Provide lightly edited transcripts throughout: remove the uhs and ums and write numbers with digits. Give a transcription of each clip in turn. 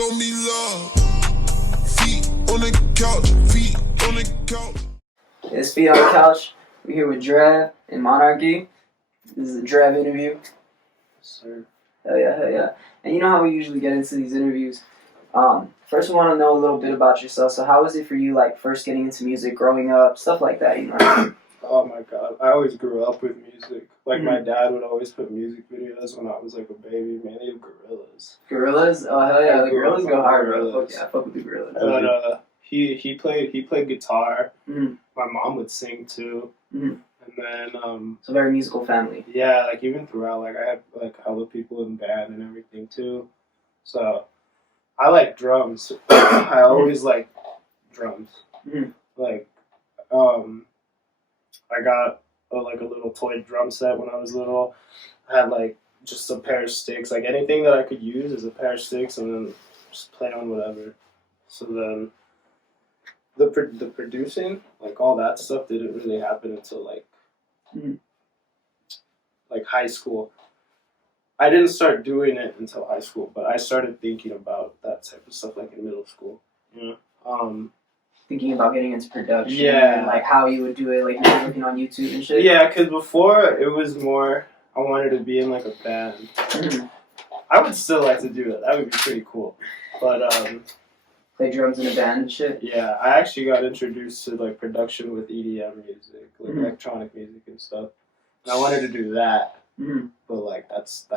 show me love. Feet on the couch, feet on the couch. It's Feet on the Couch. We're here with Drevv and Monarchy. This is a Drevv Interview. Yes, sir. Hell yeah, hell yeah. And you know how we usually get into these interviews. First we want to know a little bit about yourself. So how was it for you, like, first getting into music, growing up, stuff like that, you know? Oh my god, I always grew up with music. Like, my dad would always put music videos when I was like a baby, mainly of Gorillaz. Gorillaz? Oh hell yeah, the grew up Gorillaz on go hard, bro. Gorillaz. Fuck yeah, fuck with the Gorillaz. But he played guitar. Mhm. My mom would sing too. Mhm. And then It's a very musical family. yeah, like even throughout, like I had like hella people in band and everything too. So I like drums. I always like drums. Mhm. Like I got a little toy drum set when I was little. I had like just a pair of sticks, like anything that I could use is a pair of sticks, and then just play on whatever. So then the producing, like all that stuff, didn't really happen until like high school. I didn't start doing it until high school, but I started thinking about that type of stuff like in middle school. You know. Thinking about getting into production. Yeah. And, like, how you would do it, like, maybe looking on YouTube and shit. Yeah, because before it was more, I wanted to be in like a band. I would still like to do that. That would be pretty cool. But Play drums in a band and shit. yeah, I actually got introduced to like production with EDM music, like electronic music and stuff. And I wanted to do that, but like that's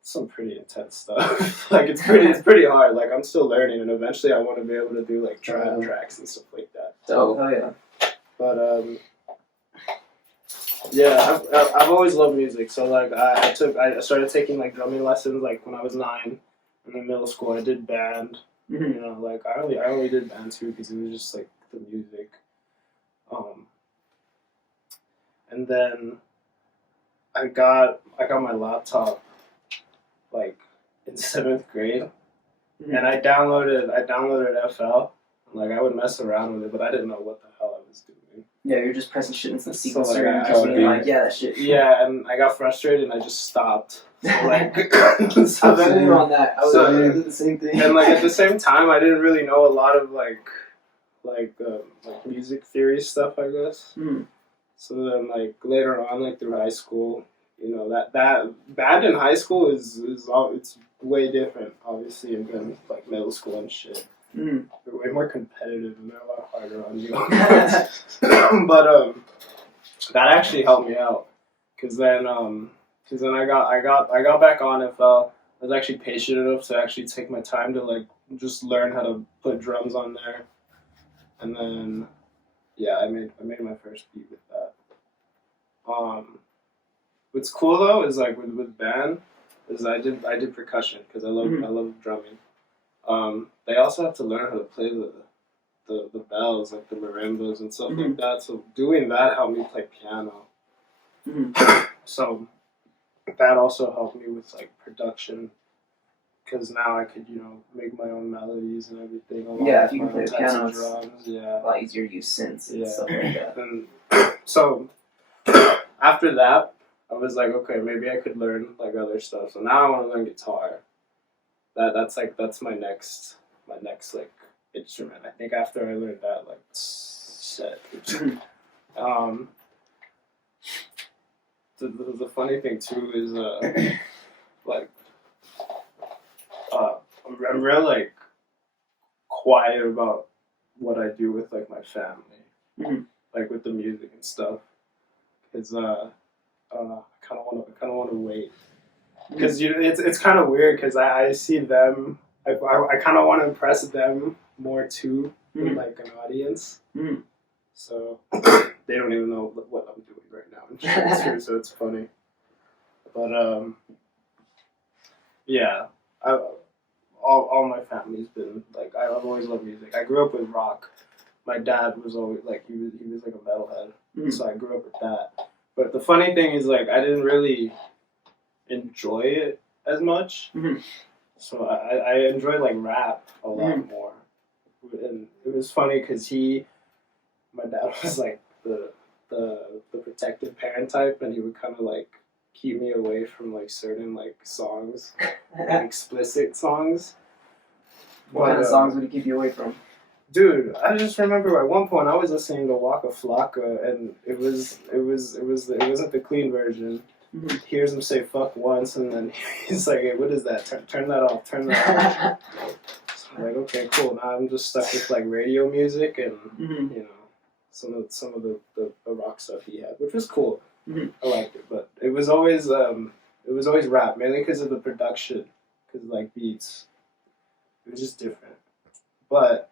some pretty intense stuff. Like it's pretty hard. Like I'm still learning, and eventually I want to be able to do like tracks and stuff like that. Oh hell yeah. But yeah, I've always loved music. So like I started taking like drumming lessons like when I was 9. And in middle school I did band. You know, like I only did band too because it was just like the music. And then I got my laptop like in 7th grade, and I downloaded FL. Like I would mess around with it, but I didn't know what the hell I was doing. Yeah, you're just pressing shit into the So, sequencer like, and just being like, yeah, that shit. Yeah, and I got frustrated and I just stopped. So, like, I was on that. I was doing the same thing. And like at the same time, I didn't really know a lot of like music theory stuff, I guess. So then like later on, like through high school, you know that band in high school is it's way different, obviously, than like middle school and shit. They're way more competitive and they're a lot harder on you. But that actually helped me out, because then I got back on FL. I was actually patient enough to actually take my time to like just learn how to put drums on there, and then yeah, I made my first beat with that. What's cool though is like with band is I did percussion because I love drumming. They also have to learn how to play the bells, like the marimbas and stuff like that. So doing that helped me play piano. So that also helped me with like production, because now I could, you know, make my own melodies and everything. Yeah, if you can play the piano, drums, it's a lot easier to use synths and stuff like that. And so after that, I was like, okay, maybe I could learn like other stuff. So now I want to learn guitar. That's my next like instrument. I think after I learned that, like shit. The funny thing too is like I'm real like quiet about what I do with like my family, like with the music and stuff, because I kind of want to wait. Because it's kind of weird, because I see them, I kind of want to impress them more too, than like an audience. So they don't even know what I'm doing right now. So it's funny. But yeah, all my family's been like, I've always loved music. I grew up with rock. My dad was always like, he was like a metalhead, so I grew up with that. But the funny thing is, like, I didn't really enjoy it as much. So I enjoyed like rap a lot more. And it was funny because my dad was like the protective parent type, and he would kind of like keep me away from like certain like songs, like explicit songs. What kind of songs would it keep you away from? Dude, I just remember at one point I was listening to Waka Flocka, and it wasn't the clean version. Mm-hmm. He hears him say "fuck" once, and then he's like, "Hey, what is that? Turn that off. Turn that off." So I'm like, okay, cool. Now I'm just stuck with like radio music and you know some of the rock stuff he had, which was cool. Mm-hmm. I liked it, but it was always rap, mainly because of the production, because like beats, it was just different. But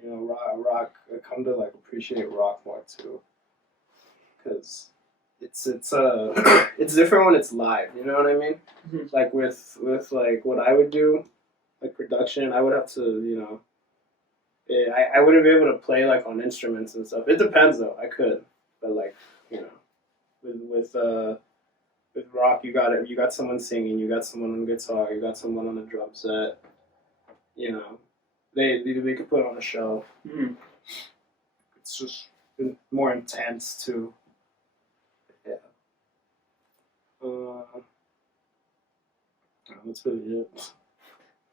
you know, rock. I come to like appreciate rock more too, because it's it's different when it's live. You know what I mean? Mm-hmm. Like with like what I would do, like production, I would have to, you know, I wouldn't be able to play like on instruments and stuff. It depends though. I could, but like, you know, with rock, you got someone singing, you got someone on guitar, you got someone on the drum set. You know, they could put on a show. Mm-hmm. It's just more intense too. Yeah. That's really it.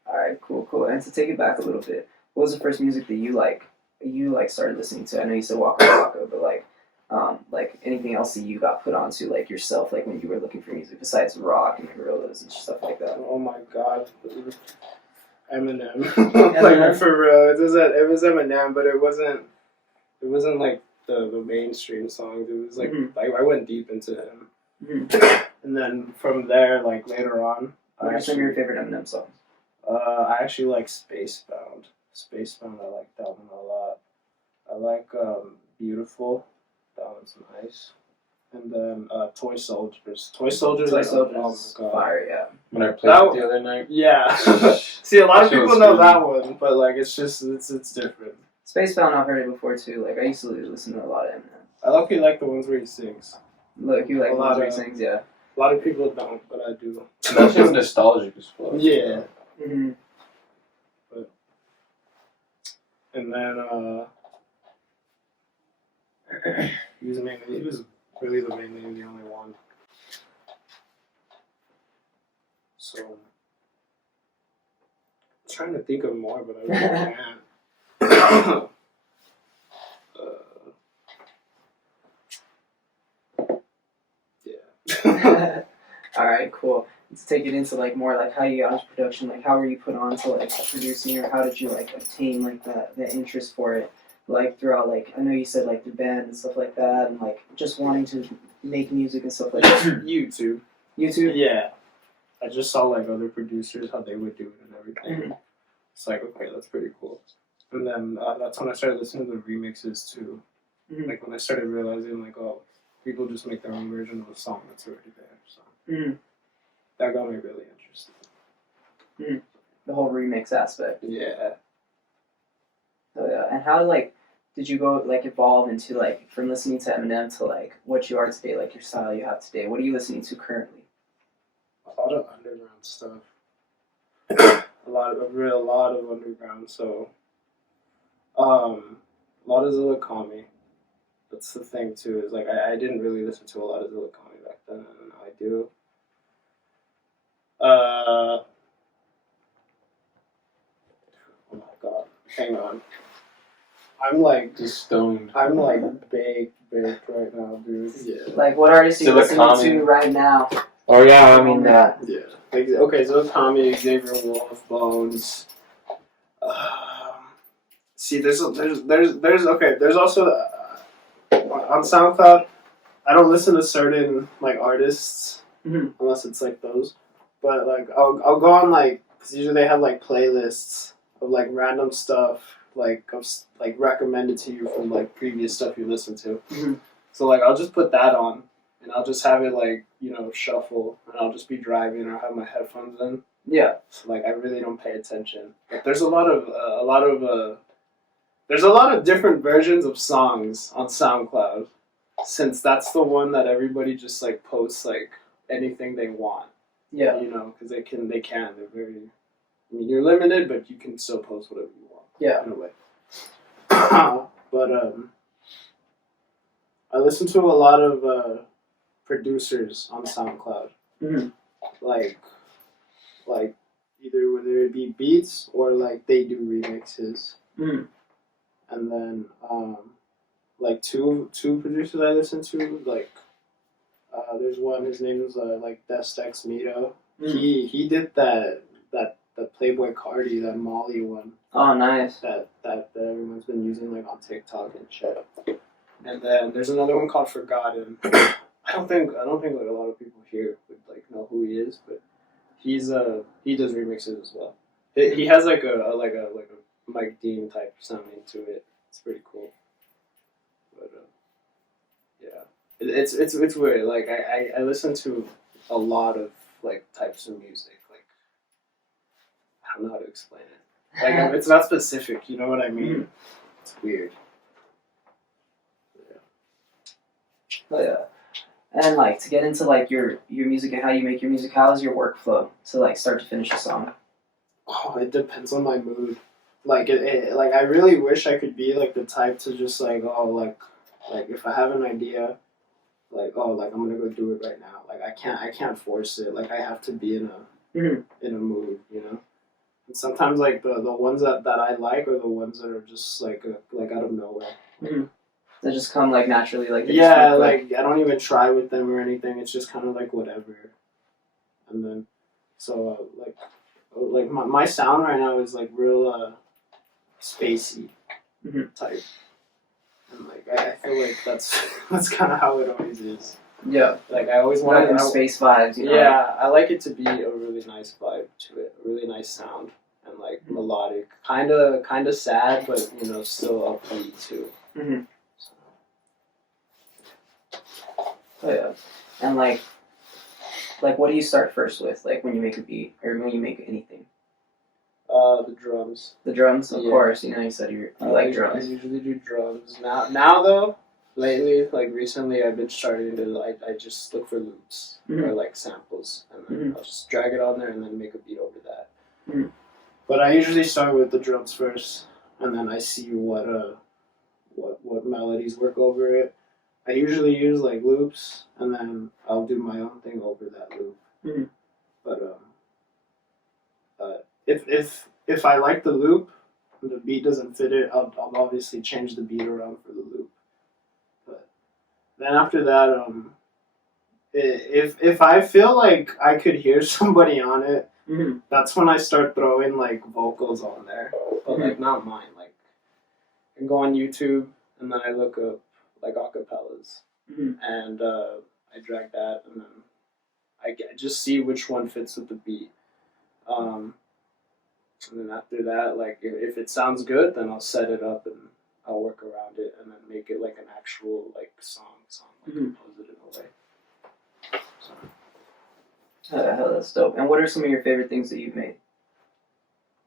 Alright, cool. And to take it back a little bit, what was the first music that you started listening to? I know you said Waka Waka, but like anything else that you got put onto like yourself, like when you were looking for music besides rock and Gorillaz and stuff like that? Oh my god. Eminem. Like for real. It was Eminem, but it wasn't like the mainstream songs. It was like I went deep into him. Mm-hmm. And then from there, like later on, what are some of your favorite Eminem songs? I actually like Spacebound. Spacebound, I like that one a lot. I like Beautiful. That one's nice. And then Toy Soldiers. Toy Soldiers. Oh my god. Fire, yeah. When I played it the other night. Yeah. See, a lot of people know that one, but like it's different. Spacebound, I've heard it before too. Like I used to listen to a lot of Eminem. I luckily like the ones where he sings. Look, you like the ones where he sings, yeah. A lot of people don't, but I do. That's just nostalgic as fuck. Yeah. Mm-hmm. And then he was really the only one. So I'm trying to think of more, but I really can't. Yeah. Alright, cool. Let's take it into like more like how you got into production, like how were you put on to like producing, or how did you like obtain like the interest for it, like throughout, like I know you said like the band and stuff like that, and like just wanting to make music and stuff like that. YouTube. Yeah. I just saw like other producers how they would do it and everything. Mm-hmm. It's like, okay, that's pretty cool. And then that's when I started listening to the remixes too. Mm-hmm. Like when I started realizing like, oh, people just make their own version of a song that's already there. So Mm-hmm. that got me really interested. Mm-hmm. The whole remix aspect. Yeah. So yeah, and how like did you go like evolve into like from listening to Eminem to like what you are today, like your style you have today? What are you listening to currently? A lot of underground stuff. a lot of underground. So, a lot of Zillakami. That's the thing too. Is like I didn't really listen to a lot of Zillakami back then, and now I do. Oh my god! Hang on. I'm like just stoned. I'm like baked right now, dude. Yeah. Like what artists are you listening to right now? Oh yeah, I mean that. Yeah. Okay, so Tommy, Xavier Wolf, Bones. See, there's also on SoundCloud. I don't listen to certain like artists unless it's like those, but like I'll go on like because usually they have like playlists of like random stuff like recommended to you from like previous stuff you listened to. Mm-hmm. So like I'll just put that on. And I'll just have it like, you know, shuffle, and I'll just be driving or have my headphones in. Yeah. So like I really don't pay attention. But there's a lot of different versions of songs on SoundCloud, since that's the one that everybody just like posts like anything they want. Yeah. You know, because they can. They're very. I mean, you're limited, but you can still post whatever you want. Yeah. In a way. But I listen to a lot of producers on SoundCloud, Mm-hmm. like either whether it be beats or like they do remixes. Mm. And then like two producers I listen to, like there's one, his name is like DREVV.X. He did that the Playboy Cardi, that Molly one. Oh, nice. That everyone's been using like on TikTok and shit. And then there's another one called Forgotten. I don't think like a lot of people here would like know who he is, but he does remixes as well. He has like a Mike Dean type sounding to it. It's pretty cool. But yeah, it's weird. Like I listen to a lot of like types of music. Like I don't know how to explain it. Like it's not specific. You know what I mean? It's weird. Oh, yeah. And like to get into like your music and how you make your music, how's your workflow to like start to finish a song? Oh, it depends on my mood. Like like I really wish I could be like the type to just like like if I have an idea, like like I'm gonna go do it right now. Like I can't force it. Like I have to be in a mood, you know. And sometimes like the ones that I like are the ones that are just like out of nowhere. Mm-hmm. They just come like naturally, like yeah, like I don't even try with them or anything. It's just kind of like whatever. And then so like my sound right now is like real spacey type, and like I feel like that's kind of how it always is. Yeah, like I always want them space vibes. You know? Yeah, I like it to be a really nice vibe to it, a really nice sound, and like melodic, kind of sad, but you know still upbeat too. Mm-hmm. Oh yeah, and like what do you start first with? Like when you make a beat or when you make anything? The drums. The drums, of course. You know, you said you like drums. I usually do drums. Now though, lately, like recently, I've been starting to I just look for loops or like samples, and then I'll just drag it on there and then make a beat over that. But I usually start with the drums first, and then I see what melodies work over it. I usually use like loops, and then I'll do my own thing over that loop. But if I like the loop, and the beat doesn't fit it, I'll obviously change the beat around for the loop. But then after that, if I feel like I could hear somebody on it, that's when I start throwing like vocals on there, but like not mine. Like I can go on YouTube and then I look up like acapellas, and I drag that, and then I just see which one fits with the beat. And then after that, like if it sounds good, then I'll set it up and I'll work around it, and then make it like an actual like song, like compose it in a way. So. Hell, that's dope. And what are some of your favorite things that you've made?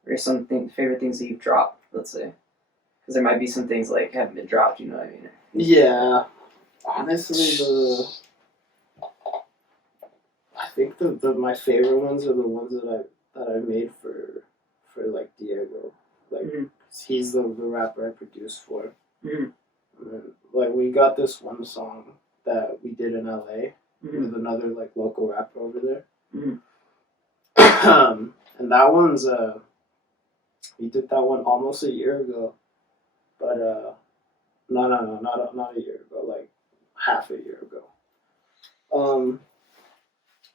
Or favorite things that you've dropped, let's say? Because there might be some things like haven't been dropped, you know what I mean? Yeah. Honestly, I think my favorite ones are the ones that I made for like Diego. Like he's the rapper I produced for. And then, like we got this one song that we did in LA with another like local rapper over there. And that one's we did that one almost a year ago. But no, not a year ago, like half a year ago.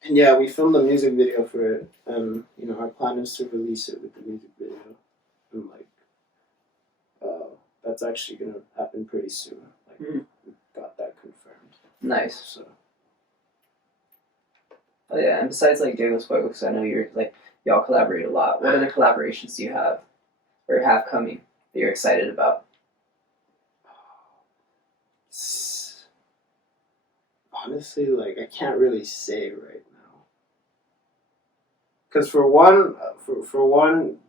And yeah, we filmed a music video for it, and you know our plan is to release it with the music video, and like that's actually gonna happen pretty soon. Like we got that confirmed. Nice. So. Oh yeah, and besides like Diego's Fuego, because I know y'all collaborate a lot. What other collaborations do you have or have coming that you're excited about? Honestly, like I can't really say right now, because for one,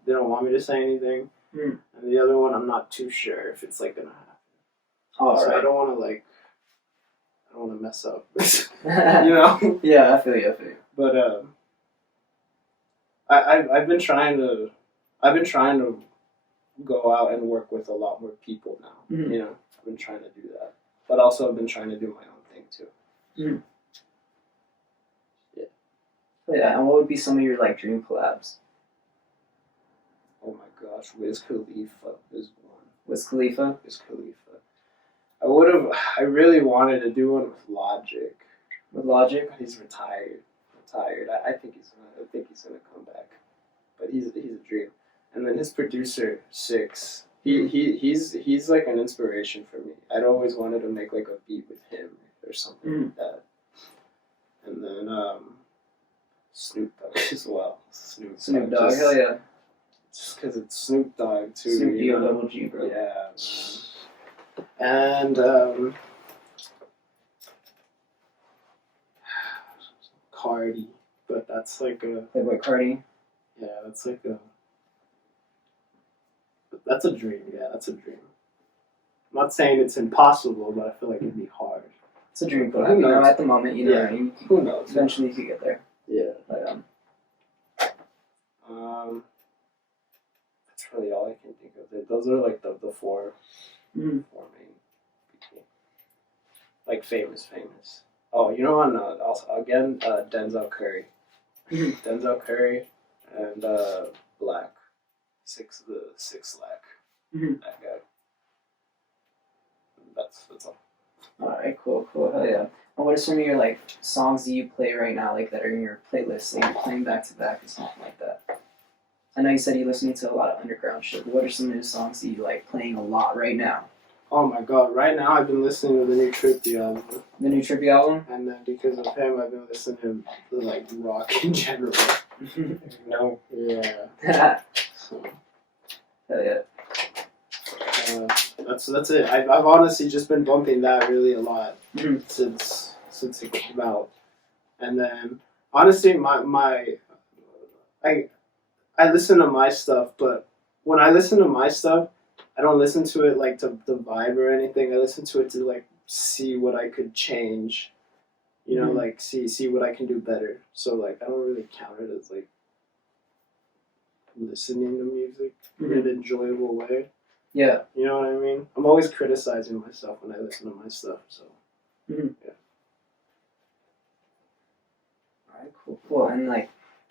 they don't want me to say anything, and the other one, I'm not too sure if it's like gonna happen. So I don't want to mess up, you know. Yeah, I feel you. But I've been trying to go out and work with a lot more people now. You know, I've been trying to do that, but also I've been trying to do my own thing too. Yeah. Oh, yeah, and what would be some of your like dream collabs? oh my gosh, Wiz Khalifa is one. Wiz Khalifa. Wiz Khalifa. I really wanted to do one with Logic. With Logic. But he's retired. I think he's gonna come back. But he's a dream. And then his producer, Six. He's like an inspiration for me. I'd always wanted to make like a beat with him or something like that. And then Snoop Dogg as well. Snoop Dogg, hell yeah. Just because it's Snoop Dogg too. Snoop D-O-double-G, bro. Yeah. And Cardi, but that's like a Playboy Cardi. yeah, that's like a that's a dream. Yeah, that's a dream. I'm not saying it's impossible, but I feel like it'd be hard. It's a dream, But but who you know, knows? at the moment, you know what I mean? Who knows? Eventually you could get there. Yeah. But, That's really all I can think of. Those are like the four main people. Like famous. Oh, you know, on also again Denzel Curry. Denzel Curry and Black. Six Lack. That guy. That's all. Alright, cool. Hell yeah. And what are some of your like songs that you play right now, like that are in your playlist that you're playing back to back or something like that? I know you said you're listening to a lot of underground shit, but what are some of the songs that you like playing a lot right now? Oh my god, right now I've been listening to the new Trippy album. The new Trippy album? And then because of him, I've been listening to like rock in general. No. Yeah. So, Hell yeah. that's it. I've honestly just been bumping that really a lot since it came out. And then honestly, I listen to my stuff, but when I listen to my stuff, I don't listen to it like to the vibe or anything. I listen to it to like see what I could change, you know, like see what I can do better. So like I don't really count it as like listening to music in an enjoyable way. Yeah. You know what I mean? I'm always criticizing myself when I listen to my stuff. So yeah. Alright, cool. And like,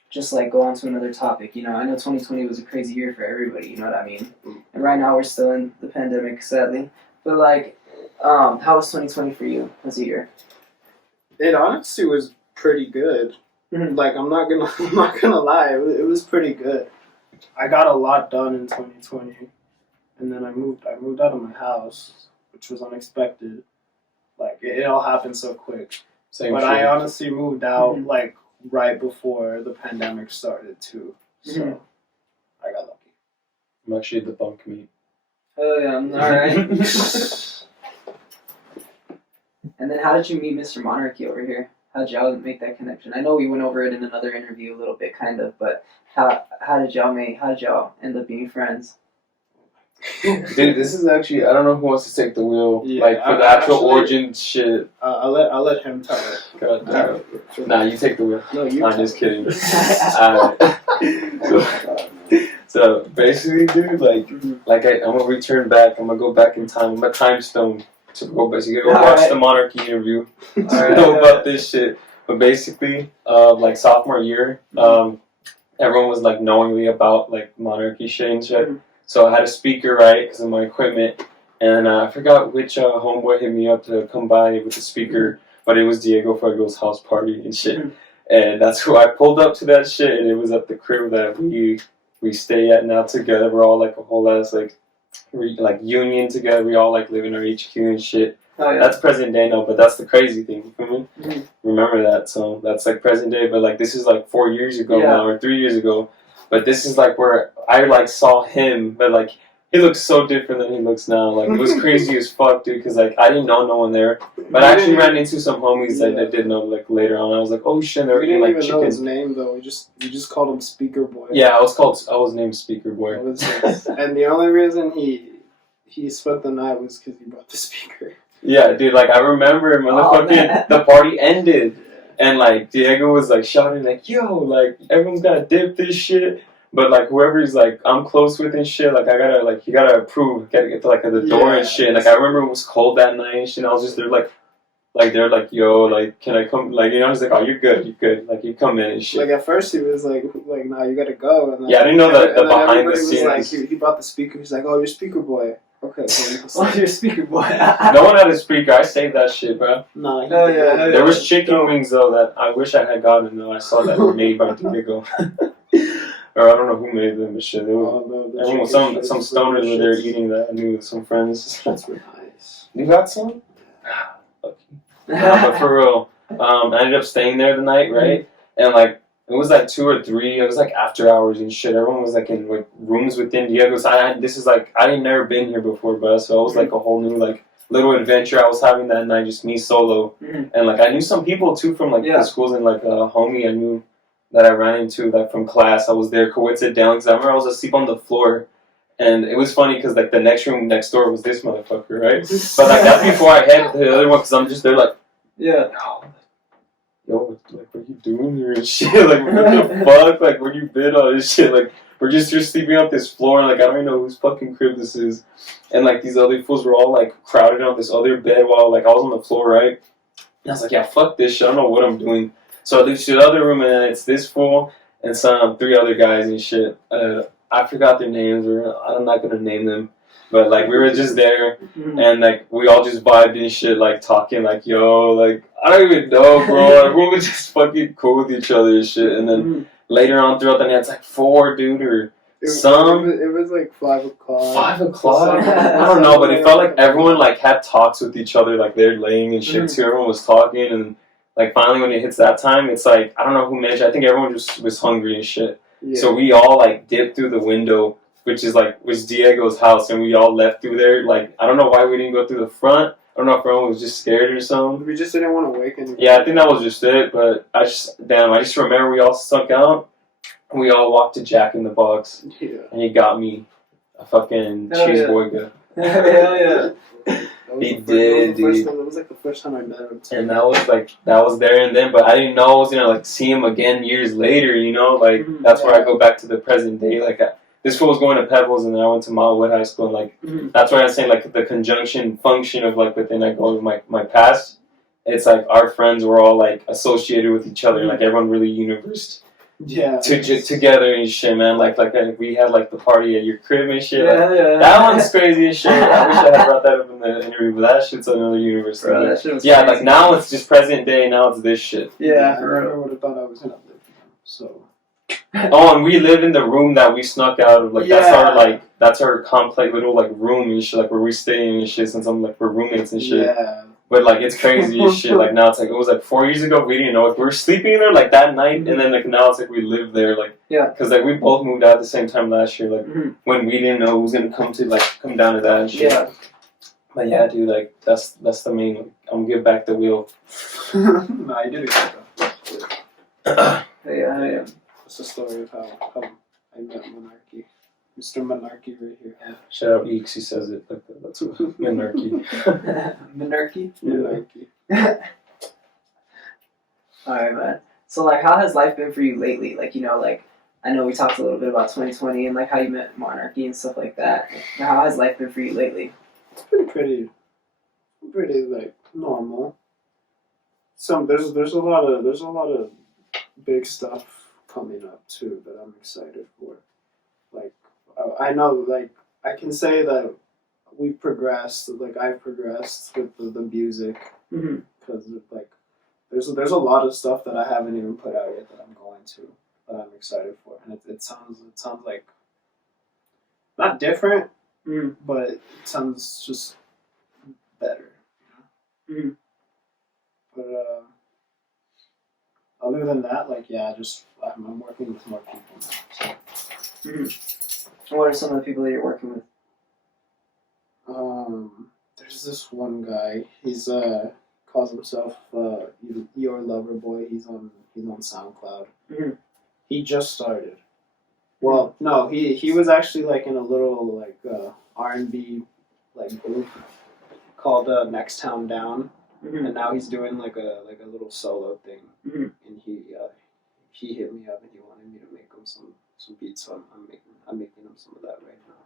just like go on to another topic. You know, I know 2020 was a crazy year for everybody. You know what I mean? And right now we're still in the pandemic, sadly. But like, how was 2020 for you as a year? It honestly was pretty good. Like I'm not gonna lie, it was pretty good. I got a lot done in 2020, and then I moved out of my house, which was unexpected. Like it all happened so quick. But I honestly moved out like right before the pandemic started too. So I got lucky. I'm actually the bunk meat. Oh yeah, alright. And then how did you meet Mr. Monarchy over here? How did y'all make that connection? I know we went over it in another interview a little bit, kind of, but how did y'all end up being friends? Dude, this is actually, I don't know who wants to take the wheel, Yeah, like for the actual origin shit. I'll let him tell it. God damn. Nah, you take the wheel. No, you. I'm just kidding. So basically, dude, I'm gonna return back. I'm gonna go back in time. I'm a time stone to go back. So you gotta go watch the Monarchy interview to know about this shit. But basically, like sophomore year, everyone was like knowingly about like Monarchy shit and shit. So I had a speaker, right, because of my equipment, and I forgot which homeboy hit me up to come by with the speaker, but it was Diego Fuego's house party and shit. And that's who I pulled up to that shit, and it was at the crib that we stay at now together. We're all like a whole ass like union together. We all like live in our HQ and shit. Oh, yeah. That's present day now, but that's the crazy thing. You feel me? Remember that? So that's like present day, but like this is like 4 years ago now or 3 years ago. But this is like where I like saw him, but like he looks so different than he looks now. Like it was crazy as fuck, dude. Because like I didn't know no one there, but I actually ran into some homies that I did know like later on. I was like, oh shit, they're We eating didn't like even know his chicken. name though. We just called him Speaker Boy. Yeah, I was named Speaker Boy. And the only reason he spent the night was because he brought the speaker. Yeah, dude. Like I remember, motherfucking the party ended, and like Diego was like shouting like, yo, like everyone's gotta dip this shit. But like whoever he's like I'm close with and shit, like you gotta approve, gotta get to like the door and shit. Like I remember it was cold that night and shit. And I was just there like, Like they're like, yo, like, can I come? Like, you know, he's like, oh, you're good. Like, you come in and shit. Like at first he was like, nah, you gotta go. And then, Yeah, I didn't know the behind everybody the scenes. was like, he brought the speaker. He's like, oh, you're speaker boy. Okay. So Oh, your speaker boy. No one had a speaker. I saved that shit, bro. nah. There was chicken wings though that I wish I had gotten though. I saw that were made by Diego. Or I don't know who made them, but shit. They were, everyone, some stoners were there eating that. I knew some friends. That's nice. You got some? But for real, I ended up staying there the night, right? And like it was like 2 or 3. It was like after hours and shit. Everyone was like in like rooms within Diego's. This is like I didn't never been here before, bro. So it was like a whole new like little adventure I was having that night, just me solo. And like I knew some people too from like the schools, and like a homie I knew that I ran into like from class. I was there coincidentally because I remember I was asleep on the floor. And it was funny because like the next room next door was this motherfucker, right? But like that's before I head to the other one because I'm just there like, yo, like what you doing here and shit? Like what the fuck? Like where you been on this shit? Like we're just sleeping on this floor and like I don't even know whose fucking crib this is. And like these other fools were all like crowded on this other bed while like I was on the floor, right? And I was like, yeah, fuck this shit. I don't know what I'm doing. So I leave to the other room and then it's this fool and some 3 other guys and shit. I forgot their names, or I'm not gonna name them, but like we were just there, and like we all just vibed and shit, like talking, like yo, like I don't even know, bro. Everyone was just fucking cool with each other and shit. And then later on throughout the night, it's like 4, dude, or It was like 5 o'clock. 5 o'clock? I don't know, but it felt like everyone like had talks with each other, like they're laying and shit too. Everyone was talking, and like finally when it hits that time, it's like I don't know who managed. I think everyone just was hungry and shit. Yeah. So we all like dipped through the window, which was Diego's house, and we all left through there. Like I don't know why we didn't go through the front. I don't know if everyone was just scared or something. We just didn't want to wake anyone. Yeah, I think that was just it. But I just remember we all stuck out. And we all walked to Jack in the Box, and he got me a fucking cheeseburger. Hell yeah. He did, dude. That was like the first time I met him too. And that was there and then, but I didn't know I was gonna like see him again years later, you know, like that's where I go back to the present day. Like this fool was going to Pebbles and then I went to Motwood High School, and like that's why I'm saying like the conjunction function of like within like all of my past. It's like our friends were all like associated with each other, like everyone really universed. Together and shit, man. Like we had like the party at your crib and shit. That one's crazy as shit. I wish I had brought that up in the interview, but that shit's another universe. Bro, that shit was crazy. Like now it's just present day. Now it's this shit. Yeah, I never would have thought I was gonna live with him. So. Oh, and we live in the room that we snuck out of. Like that's our complex little like room and shit. Like where we stay and shit. Since we're roommates and shit. Yeah. But like it's crazy as shit. Like now it's like it was like 4 years ago. We didn't know if we were sleeping there like that night, and then like now it's like we live there. Like because like we both moved out at the same time last year. Like when we didn't know it was gonna come down to that and shit. Yeah. But yeah, dude, like that's the main. Like, I'm gonna give back the wheel. Nah, you did it good though. Yeah. That's the story of how I met Monarchy. Mr. Monarchy right here. Yeah. Shout out Eeks, he says it like that. That's what Monarchy. Monarchy? Monarchy. Alright, man. So, like, how has life been for you lately? Like, you know, like, I know we talked a little bit about 2020 and, like, how you met Monarchy and stuff like that. How has life been for you lately? It's been pretty, like, normal. There's a lot of big stuff coming up, too, that I'm excited for. Like, I know, like, I can say that we've progressed, like, I've progressed with the music, because, like, there's a lot of stuff that I haven't even put out yet that I'm going to, that I'm excited for, and it sounds like, not different, but it sounds just better, you know? But, other than that, like, yeah, I'm working with more people now, so. What are some of the people that you're working with? There's this one guy. He's calls himself Your Lover Boy. He's on SoundCloud. He just started. Well, no, he was actually like in a little like R&B like group called Next Town Down, and now he's doing like a little solo thing. And he hit me up and he wanted me to make him some beats, so I'm making him some of that right now.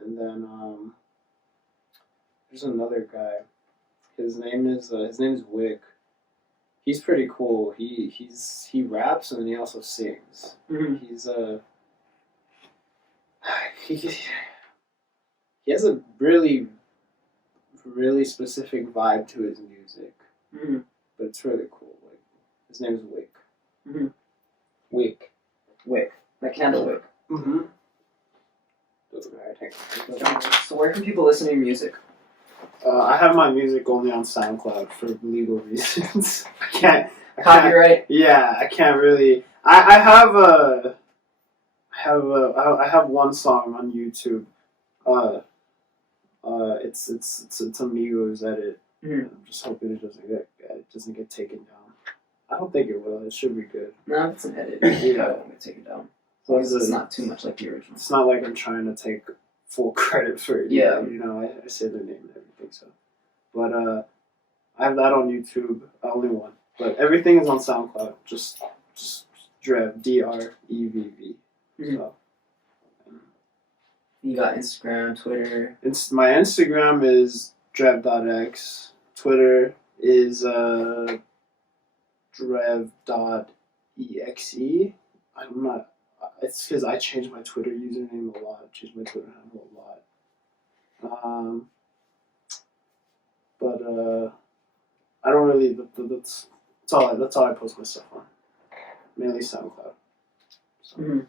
And then there's another guy. His name is Wick. He's pretty cool. He raps and then he also sings. Mhm. He's he has a really specific vibe to his music, Mhm. but it's really cool. Like his name is Wick. Mhm. Wick. Wick, like candle wick. Mm-hmm. So where can people listen to your music? I have my music only on SoundCloud for legal reasons. I can't. Copyright. Yeah, I can't really. I have one song on YouTube. It's Amigos edit. Mhm. I'm just hoping it doesn't get taken down. I don't think it will. It should be good. No, if it's an edit, yeah, I won't take it down. As long as it's not too much like the original. It's not like I'm trying to take full credit for it. Yeah. You know, I say the name and everything. So, but I have that on YouTube. Only one. But everything is on SoundCloud. Just Drevv, DREVV. Mhm. So. You got Instagram, Twitter. My Instagram is Drevv.X. Twitter is Drevv.Exe. I'm not. It's because I changed my Twitter username a lot. Changed my Twitter handle a lot. But I don't really. That's all I post my stuff on. Mainly SoundCloud. So. Mm-hmm.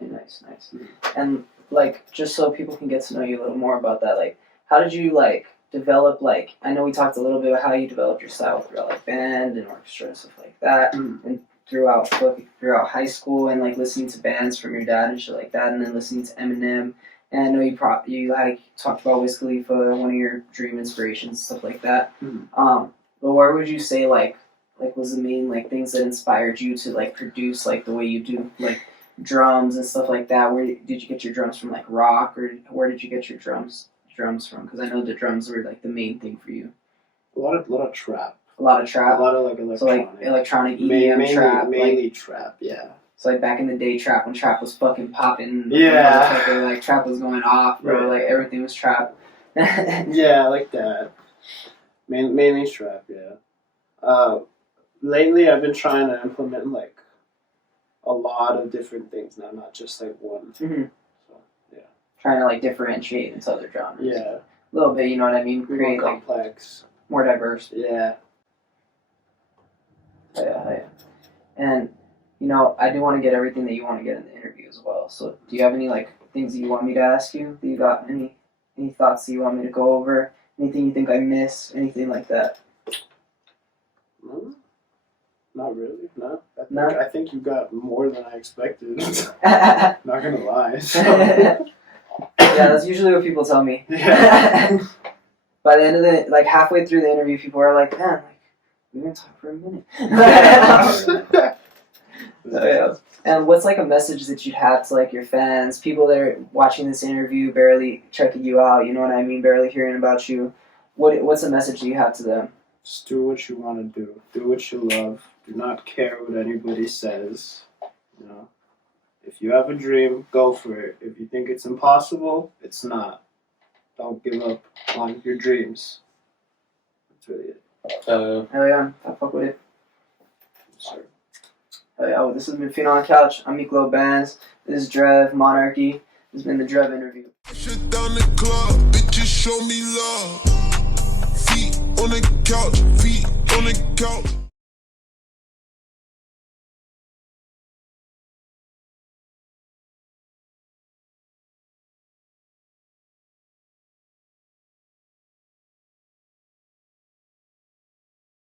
Nice. And like, just so people can get to know you a little more about that, like, how did you like develop? Like, I know we talked a little bit about how you developed your style throughout like band and orchestra and stuff like that, and throughout high school and like listening to bands from your dad and shit like that, and then listening to Eminem. And I know you like talked about Wiz Khalifa, one of your dream inspirations, and stuff like that. But where would you say like was the main like things that inspired you to like produce like the way you do, like drums and stuff like that? Where did you get your drums from, like rock, or where did you get your drums from? Because I know the drums were like the main thing for you. A lot of trap. A lot of trap. A lot of like electronic. So like electronic EDM trap. Mainly like, trap, yeah. So like back in the day, trap, when trap was fucking popping. Yeah. Like trap was going off, bro. Right. Like everything was trap. Yeah, like that. Mainly trap, yeah. Lately I've been trying to implement like a lot of different things now, not just like one. Mm-hmm. So, yeah. Trying to like differentiate into other genres. Yeah. A little bit, you know what I mean? Create More like complex. more diverse. Yeah. Yeah. And you know, I do want to get everything that you want to get in the interview as well. So, do you have any like things that you want me to ask you? Do you got any thoughts that you want me to go over? Anything you think I missed? Anything like that? No, not really. No. No? I think you got more than I expected. Yeah, Not gonna lie. So. that's usually what people tell me. Yeah. By the end of the like halfway through the interview, people are like, "Man, like we're gonna talk for a minute." So, yeah. And what's like a message that you'd have to like your fans, people that are watching this interview, barely checking you out, you know what I mean, barely hearing about you? What's a message that you have to them? Just do what you want to do. Do what you love. Do not care what anybody says. You know, if you have a dream, go for it. If you think it's impossible, it's not. Don't give up on your dreams. That's really it. Hell yeah, I fuck with it. Sorry. Hell yeah, well, this has been Feet on the Couch. I'm Miklo Bands. This is Drevv, Monarchy. This has been the Drevv Interview. Shit down the club, bitches show me love. Feet on the couch, feet on the couch.